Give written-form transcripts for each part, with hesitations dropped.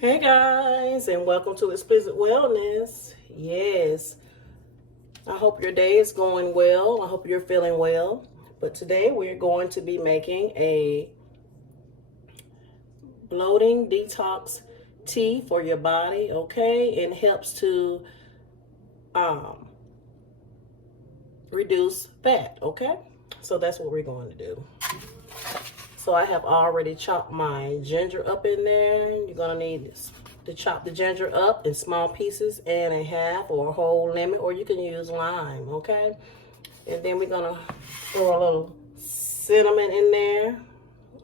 Hey guys, and welcome to Explicit Wellness. Yes, I hope your day is going well. I hope you're feeling well. But today we're going to be making a bloating detox tea for your body, okay? It helps to reduce fat, okay? So that's what we're going to do. So I have already chopped my ginger up in there. You're gonna need to chop the ginger up in small pieces and a half or a whole lemon, or you can use lime, okay? And then we're gonna throw a little cinnamon in there.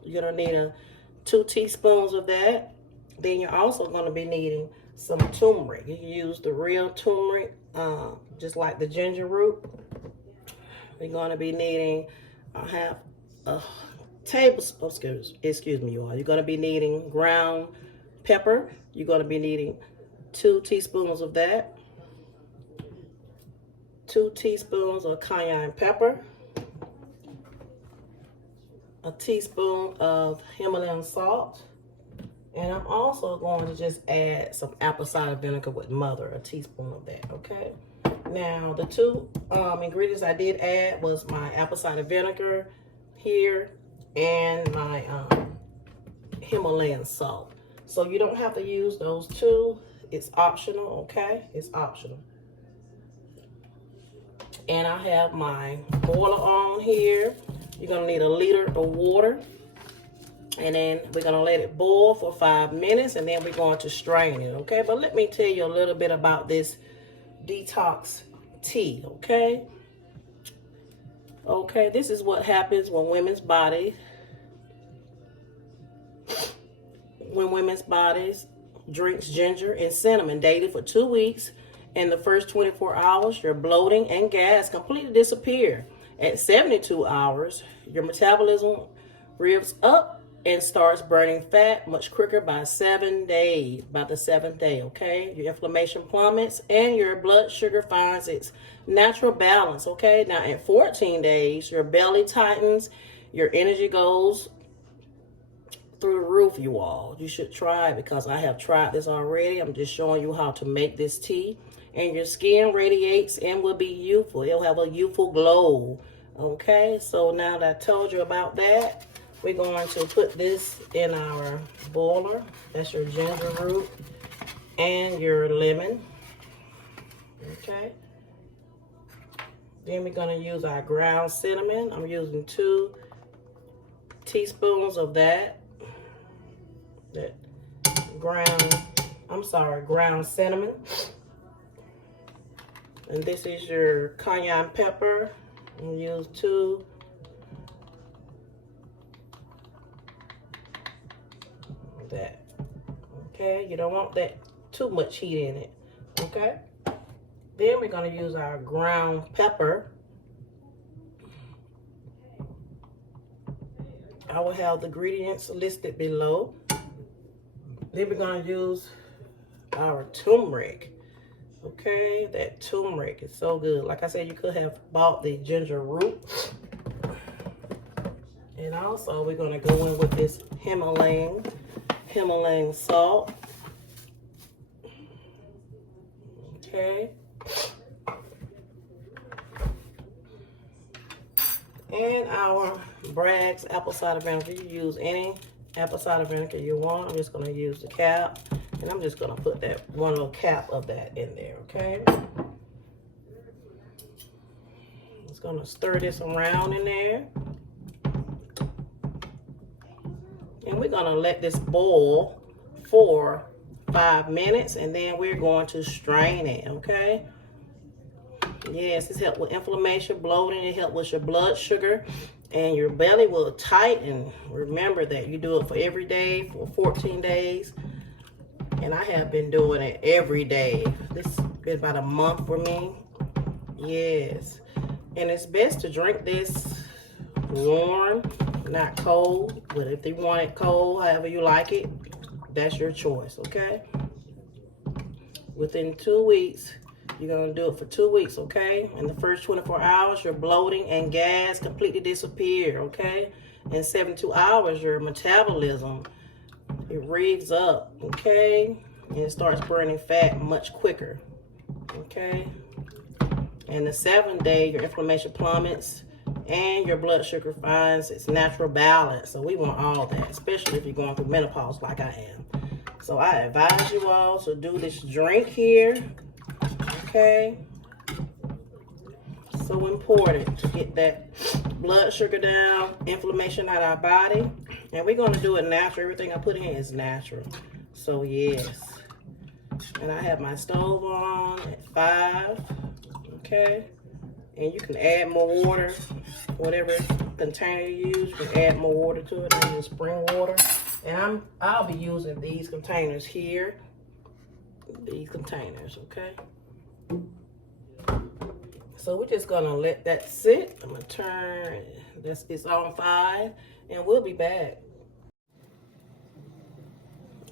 You're gonna need 2 teaspoons of that. Then you're also gonna be needing some turmeric. You can use the real turmeric, just like the ginger root. We're gonna be needing half a tablespoon, excuse me, you all. You're going to be needing ground pepper. You're going to be needing 2 teaspoons of that. 2 teaspoons of cayenne pepper. A teaspoon of Himalayan salt. And I'm also going to just add some apple cider vinegar with mother, a teaspoon of that, okay? Now, the 2 ingredients I did add was my apple cider vinegar here and my Himalayan salt. So you don't have to use those 2. It's optional, okay? It's optional. And I have my boiler on here. You're gonna need 1 liter of water. And then we're gonna let it boil for 5 minutes, and then we're going to strain it, okay? But let me tell you a little bit about this detox tea, okay? Okay, this is what happens when women's bodies drinks ginger and cinnamon daily for 2 weeks. In the first 24 hours, your bloating and gas completely disappear. At 72 hours, your metabolism revs up and starts burning fat much quicker by 7 days, by the 7th day, okay? Your inflammation plummets and your blood sugar finds its natural balance, okay? Now, in 14 days, your belly tightens, your energy goes through the roof, you all. You should try it because I have tried this already. I'm just showing you how to make this tea. And your skin radiates and will be youthful. It'll have a youthful glow, okay? So now that I told you about that, we're going to put this in our boiler. That's your ginger root and your lemon, okay? Then we're gonna use our ground cinnamon. I'm using 2 teaspoons of that ground cinnamon. And this is your cayenne pepper. And use 2. That, okay? You don't want that too much heat in it, okay? Then we're gonna use our ground pepper. I will have the ingredients listed below. Then we're gonna use our turmeric. Okay, that turmeric is so good. Like I said, you could have bought the ginger root. And also we're gonna go in with this Himalayan salt. Okay. And our Bragg's apple cider vinegar. You use any apple cider vinegar you want. I'm just going to use the cap, and I'm just going to put that 1 little cap of that in there, okay? Just going to stir this around in there. And we're going to let this boil for 5 minutes, and then we're going to strain it, okay? Yes, this helps with inflammation, bloating. It helps with your blood sugar, and your belly will tighten. Remember that you do it for every day for 14 days. And I have been doing it every day. This has been about a month for me. Yes. And it's best to drink this warm, not cold. But if you want it cold, however you like it, that's your choice, okay? Within 2 weeks, you're going to do it for 2 weeks, okay? In the first 24 hours, your bloating and gas completely disappear, okay? In 72 hours, your metabolism it revs up, okay? And it starts burning fat much quicker, okay? And the 7th day, your inflammation plummets and your blood sugar finds its natural balance. So we want all that, especially if you're going through menopause like I am. So I advise you all to do this drink here, okay? So important to get that blood sugar down, inflammation out of our body. And we're going to do it natural. Everything I put in is natural. So yes. And I have my stove on at 5, okay? And you can add more water, whatever container you use, you can add more water to it. I use spring water. And I'll be using these containers here. These containers, okay? So we're just gonna let that sit. I'm gonna turn, it's on 5, and we'll be back.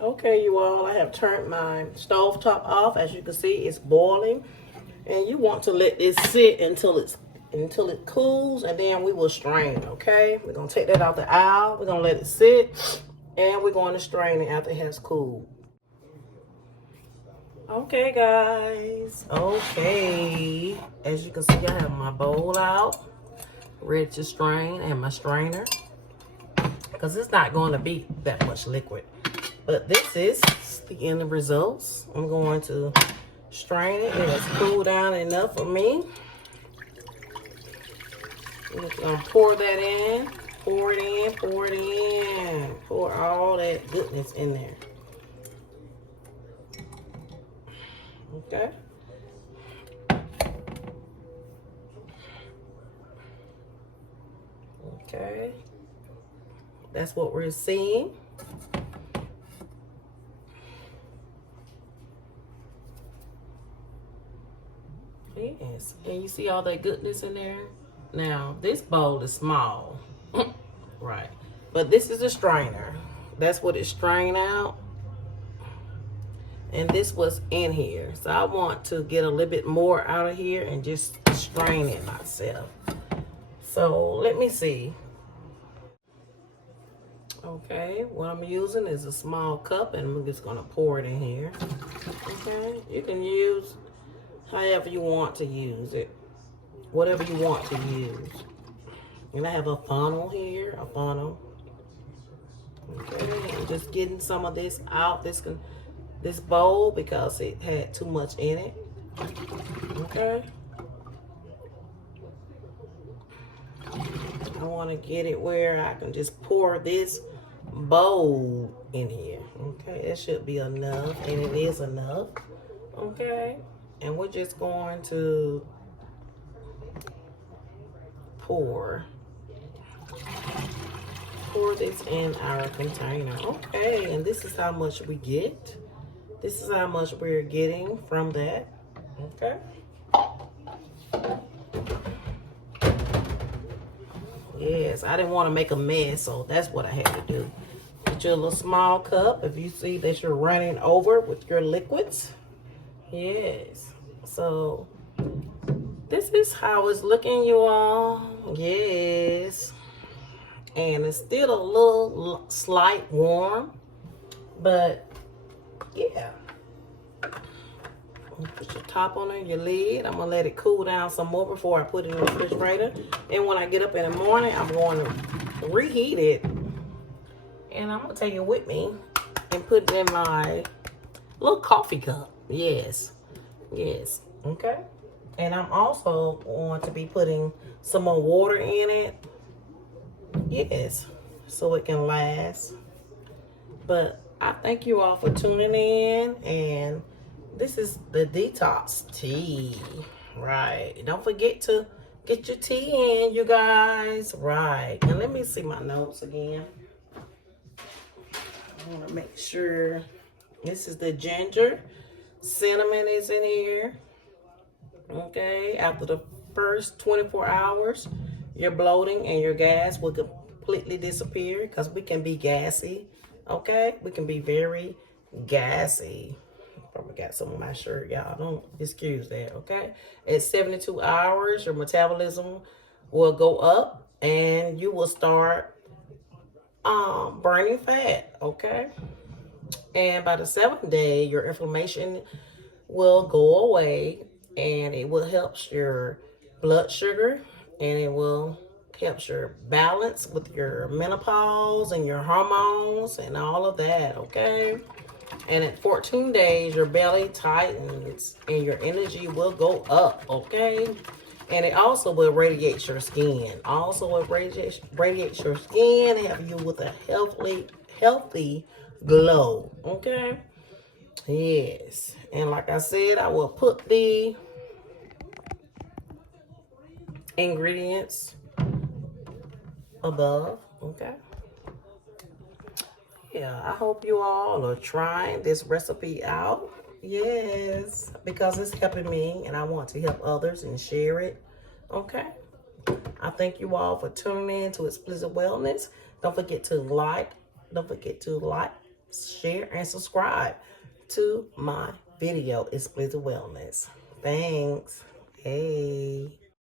Okay, you all, I have turned my stove top off. As you can see, it's boiling. And you want to let this sit until it cools, and then we will strain, okay? We're gonna take that out the aisle, we're gonna let it sit, and we're going to strain it after it has cooled. Okay, guys. Okay. As you can see, I have my bowl out, ready to strain, and my strainer. Because it's not going to be that much liquid. But this is the end results. I'm going to strain it. It has cooled down enough for me. I'm just going to pour that in. Pour it in, pour it in. Pour all that goodness in there. Okay. Okay. That's what we're seeing. Yes. And you see all that goodness in there? Now, this bowl is small. Right. But this is a strainer. That's what it strained out. And this was in here. So I want to get a little bit more out of here and just strain it myself. So let me see. Okay, what I'm using is a small cup, and I'm just gonna pour it in here. Okay, you can use however you want to use it. Whatever you want to use. And I have a funnel here, a funnel. Okay, I'm just getting some of this out, this bowl, because it had too much in it. Okay. I want to get it where I can just pour this bowl in here. Okay, that should be enough, and it is enough. Okay, and we're just going to pour this in our container. Okay, and this is how much we get. This is how much we're getting from that. Okay. Yes, I didn't want to make a mess, so that's what I had to do. Get your little small cup if you see that you're running over with your liquids. Yes. So this is how it's looking, you all. Yes. And it's still a little slight warm, but yeah. Put your top on it, your lid. I'm gonna let it cool down some more before I put it in the refrigerator. And when I get up in the morning, I'm going to reheat it, and I'm gonna take it with me and put it in my little coffee cup. Yes, yes. Okay. And I'm also going to be putting some more water in it. Yes, so it can last. But I thank you all for tuning in, and this is the Detox Tea, right? Don't forget to get your tea in, you guys, right? And let me see my notes again. I want to make sure. This is the ginger. Cinnamon is in here. Okay, after the first 24 hours, your bloating and your gas will completely disappear, because we can be gassy, okay? We can be very gassy. Probably got some of my shirt, y'all. Don't excuse that, okay? At 72 hours, your metabolism will go up, and you will start burning fat, okay? And by the 7th day, your inflammation will go away, and it will help your blood sugar, and it will help your balance with your menopause and your hormones and all of that, okay? And at 14 days, your belly tightens and your energy will go up, okay? And it also will radiate your skin. Also, it radiates your skin, have you with a healthy glow, okay? Yes. And like I said, I will put the ingredients above, okay? Yeah, I hope you all are trying this recipe out. Yes, because it's helping me and I want to help others and share it. Okay. I thank you all for tuning in to Explicit Wellness. Don't forget to like, share, and subscribe to my video, Explicit Wellness. Thanks. Hey.